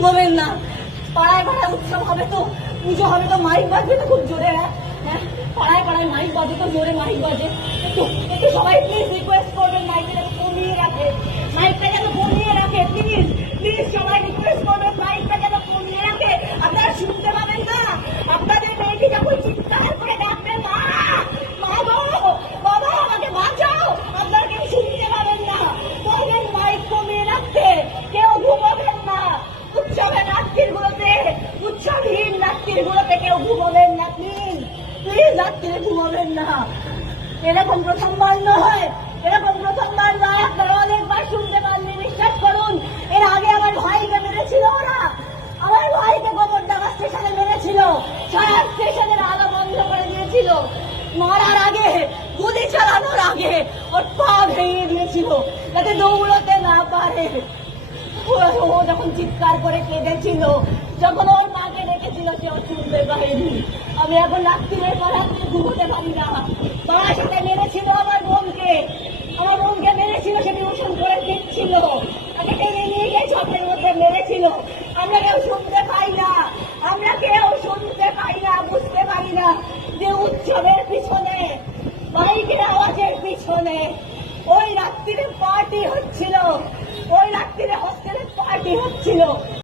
ঘুমাবেন না। পাড়ায় পাড়ায় উৎসব হবে তো, পুজো হবে তো, মাইক বাজবে তো খুব জোরে। হ্যাঁ, পাড়ায় পাড়ায় মাইক বাজে তো, জোরে মাইক বাজে। একটু একটু সবাই প্লিজ রিকোয়েস্ট করবেন মাইকটা কমিয়ে রাখে, মাইকটা যেন কমিয়ে রাখে। প্লিজ প্লিজ সবাই রিকোয়েস্ট করবেন মাইকটা যেন কমিয়ে রাখে। আপনারা শুনতে পাবেন না, আপনাদের মেয়েটি যখন চিৎকার করে ডাকবে মা মা গো বাবা আমাকে বাঁচাও, আপনারা কেউ শুনতে পাবেন না। বলবেন মাইক কমিয়ে রাখতে, কেউ ঘুমাবেন না। উৎসবের রাত্রিগুলোতে, উৎসবহীন রাত্রিগুলোতে কেউ ঘুমাবেন না। প্লিজ প্লিজ রাত্রিরে ঘুমাবেন না। এরকম প্রথমবার নয়, এরকম প্রথমবার নয়। আপনারা অনেকবার শুনতে পাননি, বিশ্বাস করুন। এর আগে আমার ভাইকে মেরেছিল ওরা, আমার ভাইকে গোবরডাঙ্গা স্টেশনে মেরেছিল, সারা স্টেশনের আলো বন্ধ করে দিয়েছিল। মারার আগে, গুলি চালানোর আগে ওর পা ভেঙে দিয়েছিল যাতে দৌড়তে না পারে। ও যখন চিৎকার করে কেঁদেছিল, যখন ওর মাকে ডেকেছিল, সে ওর শুনতে পারেনি। আমি এখন রাত্রির পর রাত্রি ঘুমোতে পারি না। তার সাথে মেরেছিল আমার বোনকে, আমার বোনকে মেরেছিল, সে টিউশন করে দিচ্ছিল, তাকে টেনে নিয়ে গিয়ে ঝড়ের মধ্যে মেরেছিল। আমরা কেউ শুনতে পাই না, আমরা কেউ শুনতে পাই না, বুঝতে পারি না যে উৎসবের পিছনে, মাইকের আওয়াজের পিছনে ওই রাত্রিরে পার্টি হচ্ছিল, ওই রাত্রিরে হোস্টেলে পার্টি হচ্ছিল।